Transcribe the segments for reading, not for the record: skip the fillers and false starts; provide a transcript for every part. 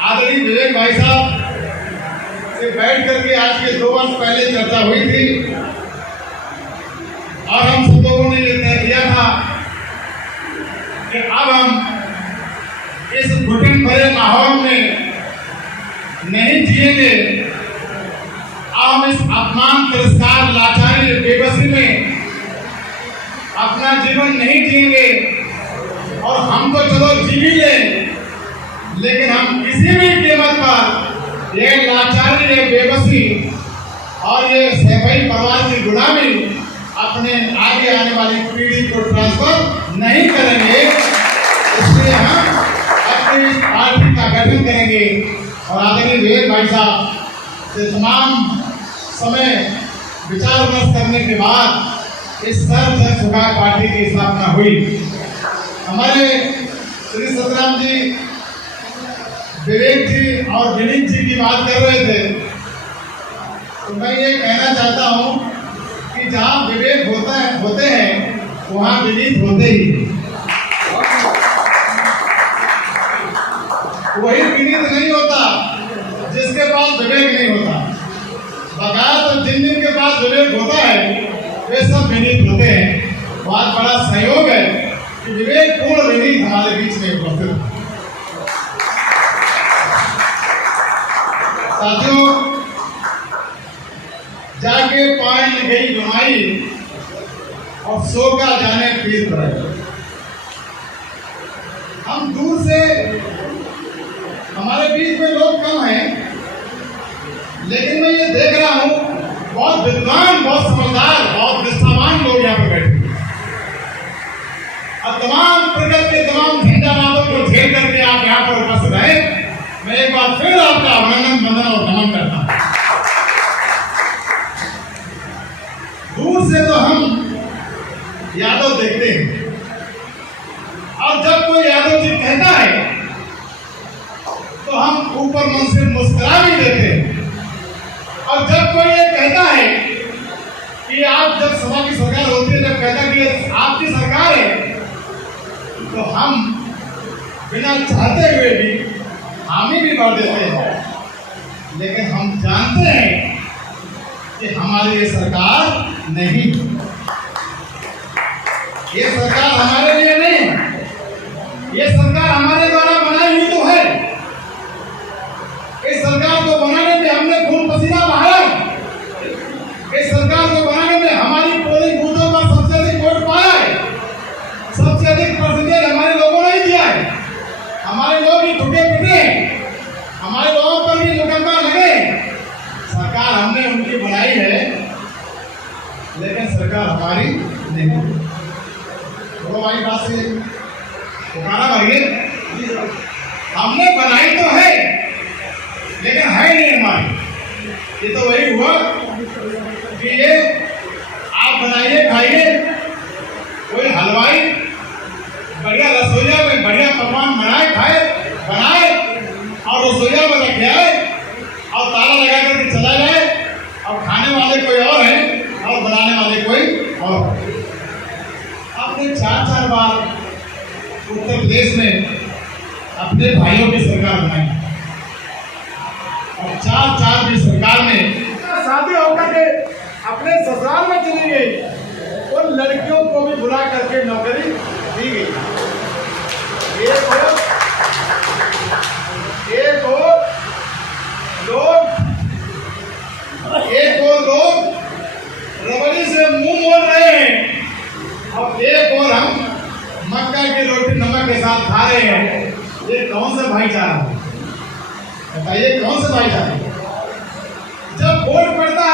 आदरणीय विवेक भाई साहब से बैठ करके आज के 2 वर्ष पहले चर्चा हुई थी और हम सब लोगों ने ये तय किया था कि अब हम इस घुटन भरे माहौल में नहीं जिएंगे। अब हम इस अपमान, तिरस्कार, लाचारी, बेबसी में अपना जीवन नहीं जिएंगे। और हम तो चलो जी भी लें, लेकिन हम किसी भी कीमत पर ये लाचारी, ये बेबसी और ये सैफई परिवार की गुलामी अपने आगे आने वाली पीढ़ी को ट्रांसफर नहीं करेंगे। इसलिए हम अपनी पार्टी का गठन करेंगे और आदरणीय विवेक भाई साहब से तमाम समय विचार विमर्श करने के बाद इस सर्व जन सुखाय पार्टी की स्थापना हुई। हमारे श्री सतराम जी, विवेक जी और विनीत जी की बात कर रहे थे, तो मैं ये कहना चाहता हूँ कि जहाँ विवेक होते हैं वहाँ विनीत होते ही। वही विनीत नहीं होता जिसके पास विवेक नहीं होता। बकाया तो जिन के पास विवेक होता है वे सब विनीत होते हैं। बहुत बड़ा सहयोग है कि विवेक पूर्ण विनीत हमारे बीच में उपस्थित है। साथियों, जाके पाए गई गुनाई और सो का जाने पीर पड़े। हम दूर से, हमारे बीच में लोग कम हैं, लेकिन मैं ये देख रहा हूं बहुत विद्वान, बहुत समझदार, बहुत निष्ठावान लोग यहाँ पे बैठे और तमाम प्रकार के तमाम झंडावादों को झेल करके आप यहाँ पर उपस्थित हैं। मैं एक बार फिर आपका अभिनंदन, वंदन और नमन करता हूं। दूर से तो हम यादव देखते हैं और जब कोई यादव जी कहता है तो हम ऊपर मन से मुस्कुरा भी देते हैं। और जब कोई ये कहता है कि आप, जब सभा की सरकार होती है, जब कहता है कि आपकी सरकार है, तो हम बिना चाहते हुए भी हामी भी भर देते हैं। लेकिन हम जानते हैं कि हमारी ये सरकार नहीं, ये सरकार हमारे लिए नहीं, ये सरकार हमारे द्वारा बनाई हुई तो है। इस सरकार को बनाने में हमने खून पसीना बहाया। इस सरकार को बनाने में हमारी पोलिंग बूथों पर सबसे अधिक वोट पाया है, सबसे अधिक परसेंटेज हमारे लोगों ने ही दिया है। हमारे लोग भी टूटे पिटे, हमारे लोगों पर भी मुकदमा लगे। सरकार हमने उनकी बनाई है, लेकिन सरकार हमारी नहीं। तो हमारी बात से उठाना भरिए, हमने बनाई तो है लेकिन है नहीं हमारी। ये तो वही हुआ कि ये आप बनाइए, खाइए, कोई हलवाई बढ़िया रसोईया में बढ़िया पकवान बनाए, बनाए और रसोईया में रखे आए और ताला लगा करके चला जाए। और खाने वाले कोई और है और बनाने वाले कोई और। आपने 4-4 बार उत्तर प्रदेश में अपने भाइयों की सरकार बनाई और 4 की सरकार में शादी होकर के अपने ससुराल में चली गई और लड़कियों को भी बुला करके नौकरी दी गई। एक और लोग रबड़ी से मुंह मोड़ रहे हैं और एक और हम मक्का की रोटी नमक के साथ खा रहे हैं। ये कौन सा भाईचारा है? बताइए, कौन सा भाईचारा? जब वोट पड़ता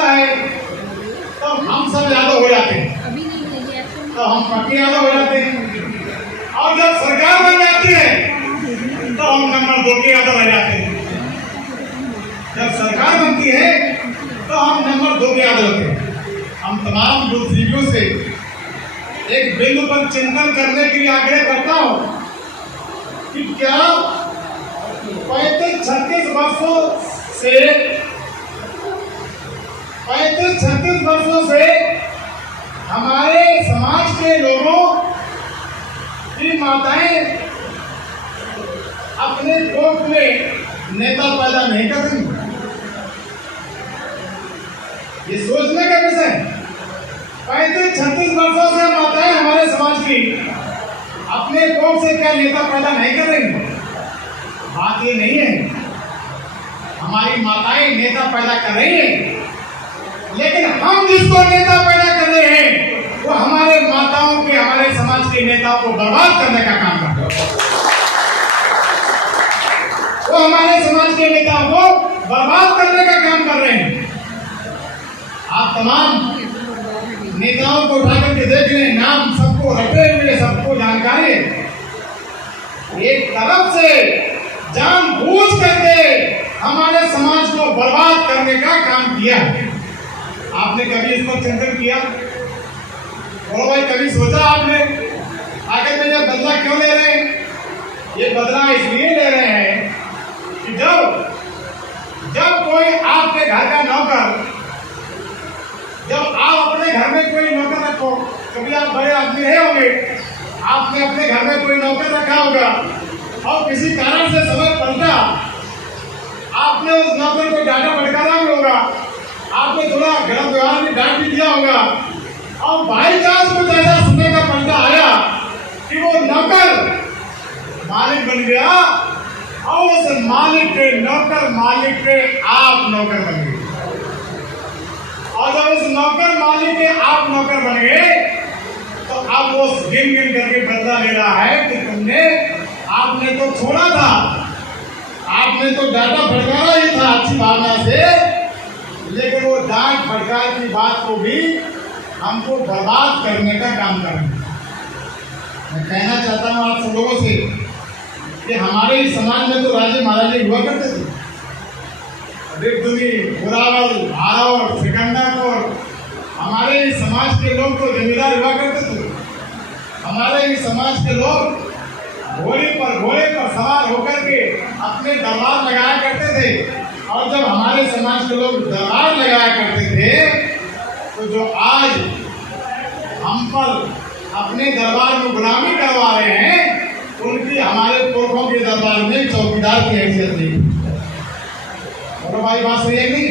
है तब हम सब यादव हो जाते हैं, तो हम पक्के यादव हो जाते हैं। और जब सरकार बन जाती है तो हम नंबर 2 के यादव रह जाते हैं। जब सरकार बनती है तो हम नंबर 2 के यादव होते हैं। हम तमाम बुद्धिजीवियों से एक बिंदु पर चिंतन करने के लिए आग्रह करता हूं कि क्या 35-36 वर्षों से हमारे के लोगों की माताएं अपने कोख में नेता पैदा नहीं कर रही। ये सोचने का विषय है। 35-36 वर्षों से माताएं हमारे समाज की अपने कोख से क्या नेता पैदा नहीं कर रही। बात ये नहीं है, हमारी माताएं नेता पैदा कर रही हैं, लेकिन हम जिसको नेता पैदा कर रहे हैं वो हमारे माताओं के, हमारे समाज के नेताओं को बर्बाद करने का काम कर रहे हैं। वो हमारे समाज के नेताओं को बर्बाद करने का काम कर रहे हैं। आप तमाम नेताओं को उठा करके देख लें, नाम सबको रटे हुए, सबको जानकारी है। एक तरफ से जानबूझ करके हमारे समाज को बर्बाद करने का काम किया। आपने कभी इस पर चिंतन किया? बोलो भाई, कभी सोचा आपने आखिर में ये बदला क्यों ले रहे हैं? ये बदला इसलिए ले रहे हैं कि जब कोई आपके घर का नौकर, जब आप अपने घर में कोई नौकर रखो, कभी आप बड़े आदमी रहे होंगे, आपने अपने घर में कोई नौकर रखा होगा और किसी कारण से समय पलटा, आपने उस नौकर को डांटा फटकारा भी होगा, आपने थोड़ा गलत व्यवहार में डांट भी दिया होगा, और बाई चांस कुछ ऐसा समय का पलटा आया कि वो नौकर मालिक बन गया और उस मालिक के नौकर, मालिक के आप नौकर बन गए। और जब उस नौकर मालिक के आप नौकर बन गए तो अब वो गिन गिन करके बदला ले रहा है कि आपने तो छोड़ा था, आपने तो डांटा फटकारा ही था अच्छी भावना से, लेकिन वो डांट फटकार की बात को भी हमको बर्बाद करने का काम कर रहे हैं। मैं कहना चाहता हूँ आप सब लोगों से कि हमारे इस समाज में तो राजे महाराजे हुआ करते थे। बुरावल, भारावल, सिकंदर, हमारे इस समाज के लोग तो जमींदार हुआ करते थे। हमारे इस समाज के लोग घोड़े पर सवार होकर के अपने दरबार लगाया करते थे। और जब हमारे समाज के लोग दरबार लगाया करते थे तो जो आज हम पर अपने दरबार में गुलामी करवा रहे हैं, उनकी हमारे पुरखों के दरबार में चौकीदार की हैसियत नहीं। और भाई बात सही है नहीं?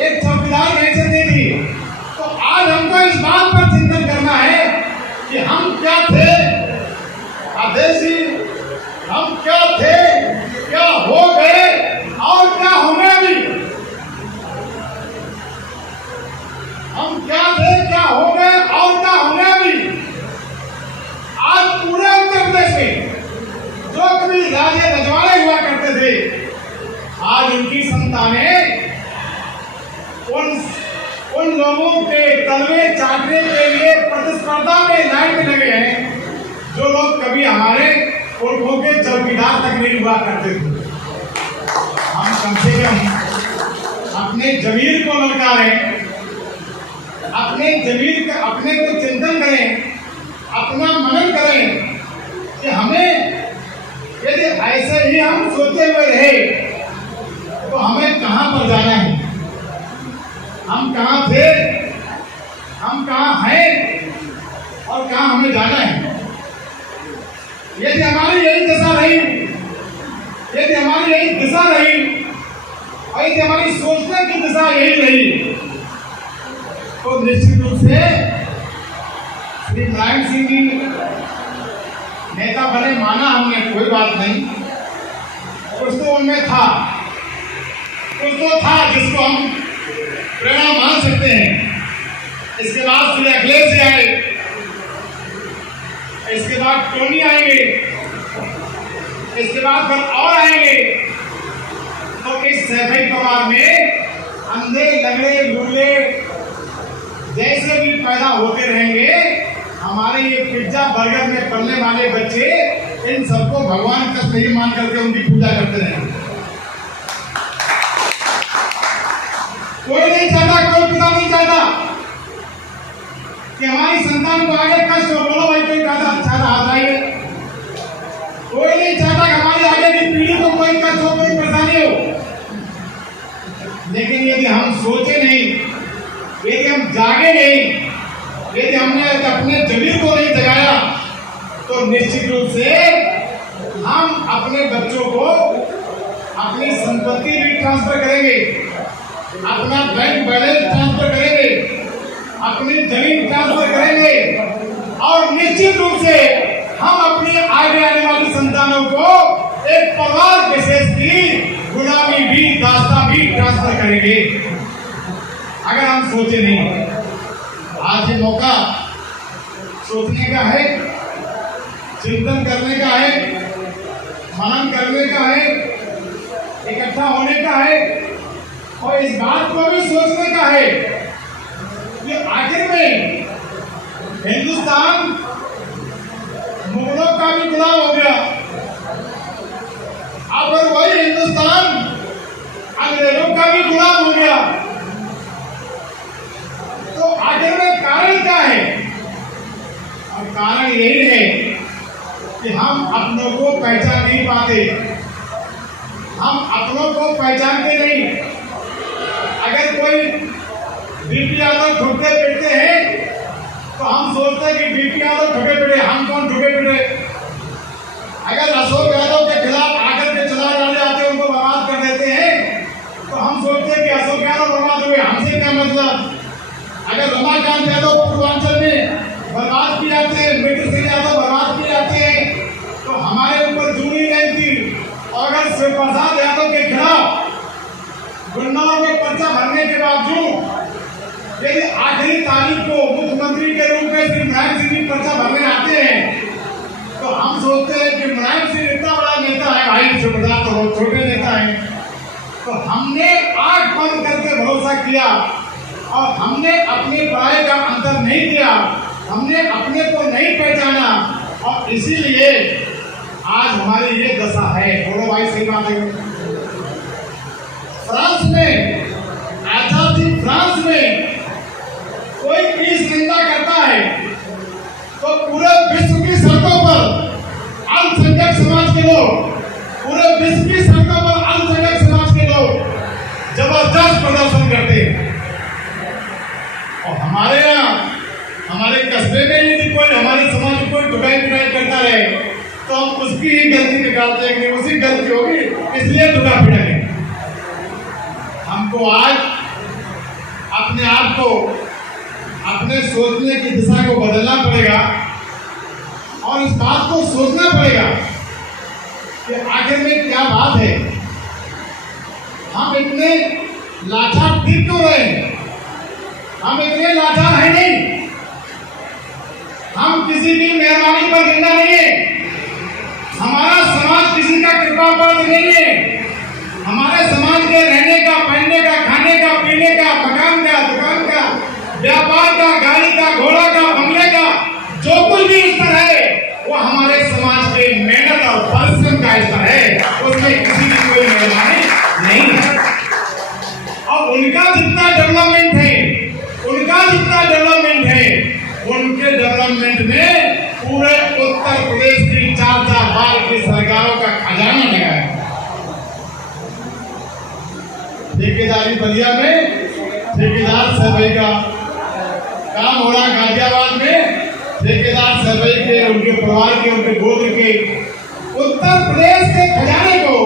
एक चौकीदार की हैसियत नहीं थी। तो आज हमको इस बात पर चिंतन करना है कि हम क्या थे, आदेशी हम क्या थे, क्या हो गए और क्या होंगे भी। हम क्या थे, क्या हो गए और क्या होंगे भी। आज पूरे उत्तर प्रदेश में जो कभी राजे रजवाड़े हुआ करते थे, आज उनकी संतानें उन लोगों के तलवे चाटने के लिए प्रतिस्पर्धा में लाइन में लगे हैं जो लोग कभी हमारे पुरखों के चौकीदार तक नहीं हुआ करते थे। हम कम से कम अपने जमीर को ललकारें, अपने जमीर का अपने को चिंतन करें, अपना मनन करें कि हमें यदि ऐसे ही हम सोचे हुए रहे तो हमें कहां पर जाना है, हम कहां थे, हम कहां हैं और कहां हमें जाना है। यदि हमारी यही दशा रही, यदि हमारी यही दिशा रही और यदि हमारी सोचने की दिशा यही रही तो निश्चित रूप से श्री नारायण सिंह जी नेता बने, माना हमने, कोई बात नहीं। कुछ तो उनमें था, कुछ तो था जिसको हम प्रेरणा मान सकते हैं। इसके बाद श्री अखिलेश जी आए, इसके बाद टोनी आएंगे, इसके बाद फिर और आएंगे। तो इस सैफई परिवार में अंधे लंगड़े लूले जैसे भी पैदा होते रहेंगे, हमारे ये पिज्जा बर्गर में पलने वाले बच्चे इन सबको भगवान का सही मान करके उनकी पूजा करते रहेंगे। कोई नहीं चाहता, कोई पिता नहीं चाहता कि हमारी संतान को आगे कष्ट हो। बोलो भाई, कोई चाहता हाथ आइए। कोई नहीं चाहता कि हमारी आगे की पीढ़ी को कोई कष्ट हो, कोई परेशानी हो। लेकिन यदि हम सोचे नहीं, यदि हम जागे नहीं, यदि हमने अपने जमीर को नहीं जगाया तो निश्चित रूप से हम अपने बच्चों को अपनी संपत्ति भी ट्रांसफर करेंगे, अपना बैंक बैलेंस ट्रांसफर करेंगे, अपनी जमीन ट्रांसफर करेंगे और निश्चित रूप से हम अपनी आगे आने वाली संतानों को एक परिवार विशेष की गुलामी भी, दास्ता भी ट्रांसफर करेंगे अगर हम सोचे नहीं। आज ये मौका सोचने का है, चिंतन करने का है, मनन करने का है, इकट्ठा होने का है और इस बात को भी सोचने का है कि आखिर में हिंदुस्तान मुगलों का भी गुलाम हो गया, अब वही हिंदुस्तान अंग्रेजों का भी गुलाम हो गया, तो आखिर में कारण क्या है? और कारण यही है कि हम अपनों को पहचान नहीं पाते, हम अपनों को पहचानते नहीं। अगर कोई बीपी यादव ठुके पीटते हैं तो हम सोचते हैं कि बीपी यादव ठुके पीटे, हम कौन ठुके पीटे? अगर अशोक यादव के खिलाफ आकर के चुनाव लड़े आते हैं, उनको बर्बाद कर देते हैं तो हम सोचते हैं कि अशोक यादव बर्बाद हुए, हमसे क्या मतलब? अगर रमाकांत यादव पूर्वांचल में बर्बाद किए जाते हैं, मित्र सिंह यादव बर्बाद किए जाते हैं तो हमारे ऊपर जू नहीं रहती। और अगर शिव प्रसाद यादव के खिलाफ गुन्नाओं में पर्चा भरने के बावजूद यदि आखिरी तारीख को मुख्यमंत्री के रूप में श्री मुलायम सिंह जी पर्चा भरने आते हैं तो हम सोचते हैं कि मुलायम सिंह इतना बड़ा नेता है, भाई शिव प्रसाद तो बहुत छोटे नेता है। तो हमने आंख बंद करके भरोसा किया और हमने अपने बड़ाई का अंतर नहीं किया, हमने अपने को नहीं पहचाना और इसीलिए आज हमारी ये दशा है। बोलो भाई, सही बात है। फ्रांस में आजादी, फ्रांस में कोई इस निंदा करता है तो पूरे विश्व की सड़कों पर अल्पसंख्यक समाज के लोग, पूरे विश्व की सड़कों पर अल्पसंख्यक समाज के लोग जबरदस्त प्रदर्शन करते हैं। और हमारे यहाँ, हमारे कस्बे में यदि कोई हमारे समाज में कोई टुकाई पिटाई करता रहे तो हम उसकी ही गलती निकालते हैं कि उसी गलती होगी इसलिए टुका पिटाई। हमको आज अपने आप को, अपने सोचने की दिशा को बदलना पड़ेगा और इस बात को सोचना पड़ेगा कि आखिर में क्या बात है, हम इतने लाचार दिख क्यों रहे हैं? हम इतने लाचार हैं नहीं, हम किसी की मेहरबानी पर जिंदा नहीं है, हमारा समाज किसी का कृपा पर नहीं है, हमारे समाज के रहने का, पहनने का, खाने का, पीने का, मकान का, दुकान का, व्यापार का, गाड़ी का, घोड़ा का, बंगले का, जो कुछ भी स्तर है वो हमारे समाज के मेहनत और परिश्रम का स्तर है, उसमें किसी की कोई मेहरबानी नहीं है। और उनका जितना डेवलपमेंट है, उनके डेवलपमेंट में पूरे उत्तर प्रदेश की 4-4 बार की सरकारों का खजाना लगा है। ठेकेदारी बलिया में ठेकेदार सर्वे का काम हो रहा, गाजियाबाद में ठेकेदार सर्वे के, उनके परिवार के, उनके गोत्र के उत्तर प्रदेश के खजाने को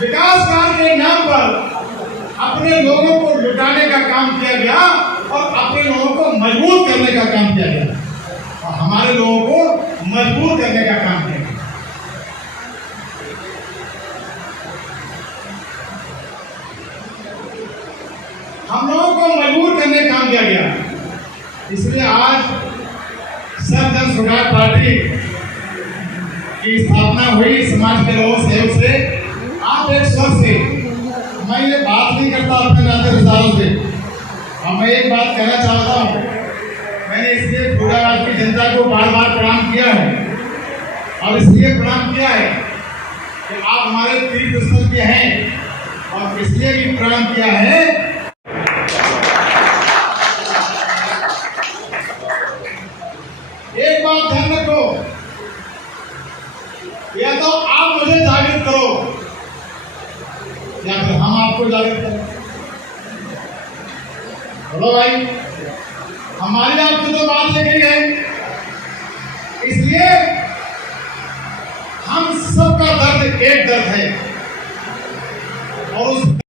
विकास कार्य के नाम पर अपने लोगों को लुटाने का काम किया गया और अपने लोगों को मजबूर करने का काम किया गया और हमारे लोगों को मजबूर करने का काम किया गया। हम लोगों को मजबूर करने का काम किया गया। इसलिए आज सर्व जन सुधार पार्टी की स्थापना हुई समाज के लोगों सहयोग से। आप एक स्वर से, मैं ये बात नहीं करता अपने नाते रिश्तेदारों से, और मैं एक बात कहना चाहता हूँ, मैंने इसलिए फरीदाबाद की जनता को बार बार प्रणाम किया है और इसलिए प्रणाम किया है कि आप हमारे तीर्थ स्थल के हैं और इसलिए भी प्रणाम किया है। एक बात ध्यान रखो, या तो आप मुझे जागृत करो या फिर हम आपको जागृत करें। बोलो भाई, हमारी आपसे जो बात लिखी है, इसलिए हम सबका दर्द एक दर्द है और उस